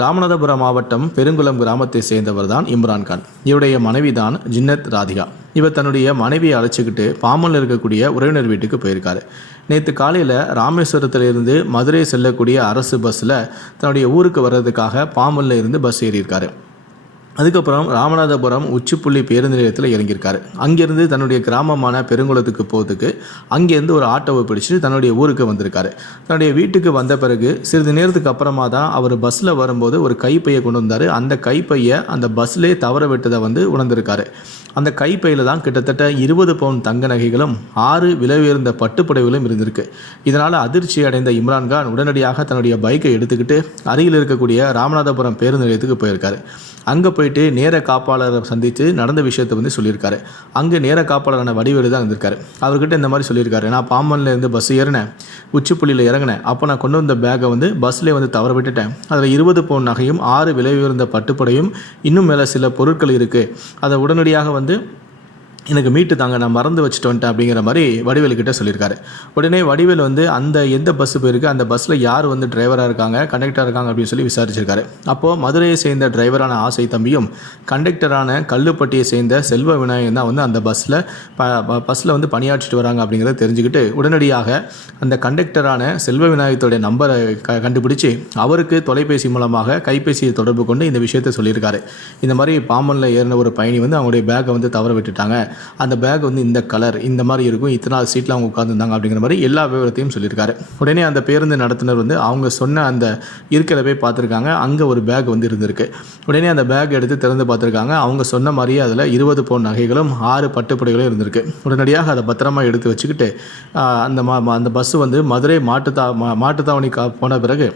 ராமநாதபுரம் மாவட்டம் பெருங்குளம் கிராமத்தை சேர்ந்தவர் தான் இம்ரான்கான் இவருடைய மனைவி தான் ஜின்னத் ராதிகா. இவர் தன்னுடைய மனைவியை அழைச்சிக்கிட்டு பாம்பனில் இருக்கக்கூடிய உறவினர் வீட்டுக்கு போயிருக்காரு. நேற்று காலையில் ராமேஸ்வரத்திலிருந்து மதுரை செல்லக்கூடிய அரசு பஸ்ஸில் தன்னுடைய ஊருக்கு வர்றதுக்காக பாம்பனில் இருந்து பஸ் ஏறியிருக்காரு. அதுக்கப்புறம் ராமநாதபுரம் உச்சிப்புள்ளி பேருந்து நிலையத்தில் இறங்கியிருக்காரு. அங்கேருந்து தன்னுடைய கிராமமான பெருங்குளத்துக்கு போகிறதுக்கு அங்கேருந்து ஒரு ஆட்டோவை பிடிச்சிட்டு தன்னுடைய ஊருக்கு வந்திருக்காரு. தன்னுடைய வீட்டுக்கு வந்த பிறகு சிறிது நேரத்துக்கு அப்புறமா தான் அவர் பஸ்ஸில் வரும்போது ஒரு கைப்பையை கொண்டு வந்தார். அந்த கைப்பையை அந்த பஸ்லேயே தவற விட்டதை வந்து உணர்ந்திருக்காரு. அந்த கைப்பையில் தான் கிட்டத்தட்ட இருபது பவுன் தங்க நகைகளும் ஆறு விலை உயர்ந்த பட்டுப்புடவைகளும் இருந்திருக்கு. இதனால் அதிர்ச்சி அடைந்த இம்ரான்கான் உடனடியாக தன்னுடைய பைக்கை எடுத்துக்கிட்டு அருகில் இருக்கக்கூடிய ராமநாதபுரம் பேருந்து நிலையத்துக்கு போயிருக்காரு. அங்கே போயிட்டு நேர காப்பாளரை சந்தித்து நடந்த விஷயத்தை வந்து சொல்லியிருக்காரு. அங்கே நேர காப்பாளரான வடிவேலு தான் இருந்திருக்காரு. அவர்கிட்ட இந்த மாதிரி சொல்லியிருக்காரு. நான் பாம்பன்ல இருந்து பஸ் ஏறினேன். உச்சிப்புள்ளியில் இறங்கினேன். அப்போ நான் கொண்டு வந்த பேக்கை வந்து பஸ்லேயே வந்து தவற விட்டுட்டேன். அதில் இருபது பவுன் நகையும் ஆறு விலை உயர்ந்த பட்டுப்படையும் இன்னும் மேலே சில பொருட்கள் இருக்குது அதை உடனடியாக வந்து எனக்கு மீட்டு தாங்க நான் மறந்து வச்சுட்டு வந்துட்டேன் அப்படிங்கிற மாதிரி வடிவேலுக்கிட்ட சொல்லியிருக்காரு. உடனே வடிவேல் வந்து அந்த எந்த பஸ்ஸு போயிருக்கு அந்த பஸ்ஸில் யார் வந்து டிரைவராக இருக்காங்க கண்டக்டராக இருக்காங்க அப்படின்னு சொல்லி விசாரிச்சிருக்காரு. அப்போது மதுரையை சேர்ந்த டிரைவரான ஆசை தம்பியும் கண்டக்டரான கல்லுப்பட்டியை சேர்ந்த செல்வ விநாயகன் தான் வந்து அந்த பஸ்ஸில் ப பஸ்ஸில் வந்து பணியாற்றிட்டு வராங்க அப்படிங்கிறத தெரிஞ்சுக்கிட்டு உடனடியாக அந்த கண்டக்டரான செல்வ விநாயகத்துடைய நம்பரை க கண்டுபிடிச்சி அவருக்கு தொலைபேசி மூலமாக கைபேசியை தொடர்பு கொண்டு இந்த விஷயத்தை சொல்லியிருக்காரு. இந்த மாதிரி பாம்பனில் ஏறின ஒரு பயணி வந்து அவங்களுடைய பேக்கை வந்து தவற விட்டுட்டாங்க. அந்த பேக் வந்து இந்த கலர் இந்த மாதிரி இருக்கும் இத்தனை சீட்டில் அவங்க உட்காந்துருந்தாங்க அப்படிங்கிற மாதிரி எல்லா விவரத்தையும் சொல்லியிருக்காரு. உடனே அந்த பேருந்து நடத்துனர் வந்து அவங்க சொன்ன அந்த இருக்கிறத போய் பார்த்துருக்காங்க அங்கே ஒரு பேக் வந்து இருந்திருக்கு. உடனே அந்த பேக் எடுத்து திறந்து பார்த்துருக்காங்க அவங்க சொன்ன மாதிரியே அதில் இருபது பவுன் நகைகளும் ஆறு பட்டுப்புடைகளும் இருந்திருக்கு. உடனடியாக அதை பத்திரமா எடுத்து வச்சுக்கிட்டு அந்த மா அந்த பஸ்ஸு வந்து மதுரை மாட்டுத்தா மா- மாட்டுத்தாவணி கா போன பிறகு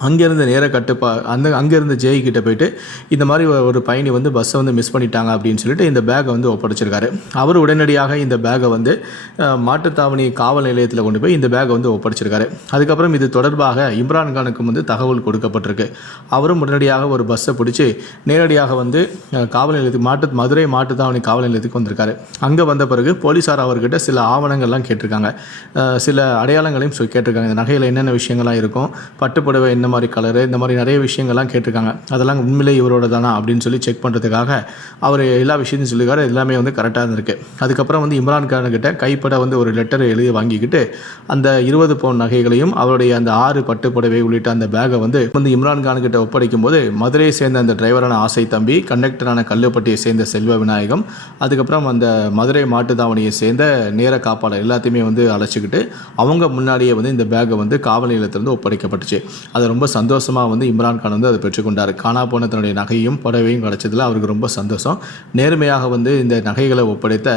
அங்கேருந்து நேராக கட்டுப்பா அந்த அங்கேருந்து ஜெய் கிட்ட போயிட்டு இந்த மாதிரி ஒரு- பயணி வந்து பஸ்ஸை வந்து மிஸ் பண்ணிட்டாங்க அப்படின்னு சொல்லிட்டு இந்த பேக்கை வந்து ஒப்படைச்சிருக்காரு. அவர் உடனடியாக இந்த பேக்கை வந்து மாட்டுத்தாவணி காவல் நிலையத்தில் கொண்டு போய் இந்த பேக்கை வந்து ஒப்படைச்சிருக்காரு. அதுக்கப்புறம் இது தொடர்பாக இம்ரான்கானுக்கும் வந்து தகவல் கொடுக்கப்பட்டிருக்கு. அவரும் உடனடியாக ஒரு பஸ்ஸை பிடிச்சி நேரடியாக வந்து காவல் நிலையத்துக்கு மாட்டு மதுரை மாட்டுத்தாவணி காவல் நிலையத்துக்கு வந்திருக்காரு. அங்கே வந்த பிறகு போலீஸார் அவர்கிட்ட சில ஆவணங்கள்லாம் கேட்டிருக்காங்க. சில அடையாளங்களையும் கேட்டிருக்காங்க. இந்த நகையில் என்னென்ன விஷயங்கள்லாம் இருக்கும் பட்டுப்புடவை என்ன மாதிரி கலரு இந்த மாதிரி நிறைய விஷயங்கள்லாம் கேட்டிருக்காங்க. அதெல்லாம் உண்மையிலே இவரோட தானா அப்படின்னு சொல்லி செக் பண்ணுறதுக்காக அவர் எல்லா விஷயத்தையும் சொல்லியிருக்காரு. எல்லாமே வந்து கரெக்டாக இருந்திருக்கு. அதுக்கப்புறம் வந்து இம்ரான் கான் கிட்ட கைப்பட வந்து ஒரு லெட்டர் எழுதி வாங்கிக்கிட்டு அந்த இருபது பவுன் நகைகளையும் அவருடைய அந்த ஆறு பட்டுப்புடவை உள்ளிட்ட அந்த பேகை வந்து வந்து இம்ரான் கான் கிட்ட ஒப்படைக்கும் போது மதுரையை சேர்ந்த அந்த டிரைவரான ஆசை தம்பி கண்டக்டரான கல்லுப்பட்டியை சேர்ந்த செல்வ விநாயகம் அதுக்கப்புறம் அந்த மதுரை மாட்டுத்தாவணியை சேர்ந்த நேர காப்பாளர் எல்லாத்தையுமே வந்து அழைச்சிக்கிட்டு அவங்க முன்னாடியே வந்து இந்த பேகை வந்து காவல் நிலையத்திலிருந்து ஒப்படைக்கப்பட்டுச்சு. அதை ரொம்ப சந்தோஷமாக வந்து இம்ரான் கான் வந்து அதை பெற்றுக்கொண்டார். காணா போன தன்னுடைய நகையும் புடவையும் கிடச்சதில் அவருக்கு ரொம்ப சந்தோஷம். நேர்மையாக வந்து இந்த நகைகளை ஒப்படைத்த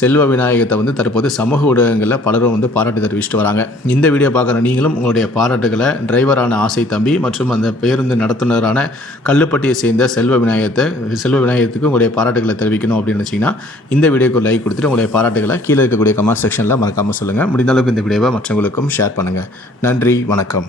செல்வ விநாயகத்தை வந்து தற்போது சமூக ஊடகங்களில் பலரும் வந்து பாராட்டு தெரிவிச்சுட்டு வராங்க. இந்த வீடியோ பார்க்குற நீங்களும் உங்களுடைய பாராட்டுகளை டிரைவரான ஆசை தம்பி மற்றும் அந்த பேருந்து நடத்துனரான கல்லுப்பட்டியை சேர்ந்த செல்வ விநாயகத்தை செல்வ விநாயகத்துக்கு உங்களுடைய பாராட்டுகளை தெரிவிக்கணும் அப்படின்னு நினச்சிங்கன்னா இந்த வீடியோக்கு லைக் கொடுத்துட்டு உங்களுடைய பாராட்டுகளை கீழே இருக்கக்கூடிய கமெண்ட் செக்ஷனில் மறக்காமல் சொல்லுங்கள் முடிந்த அளவுக்கு இந்த வீடியோவை மற்றவங்களுக்கும் ஷேர் பண்ணுங்கள் நன்றி வணக்கம்.